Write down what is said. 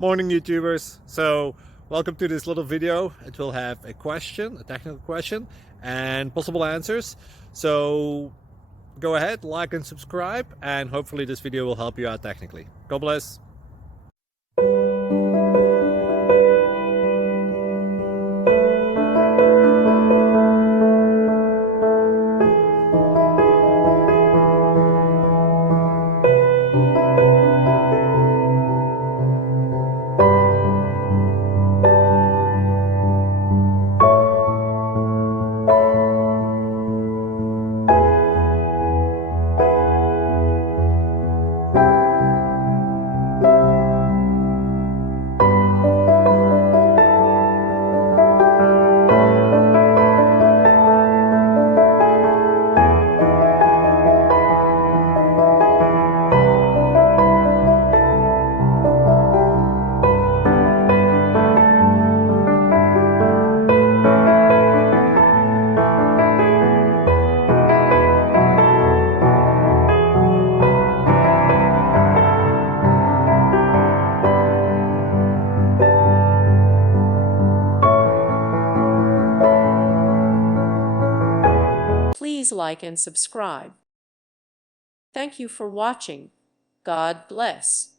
Morning YouTubers. So welcome to this little video. It will have a question, a technical question, and possible answers. So go ahead, like and subscribe, and hopefully this video will help you out technically. God bless. Please like and subscribe. Thank you for watching. God bless.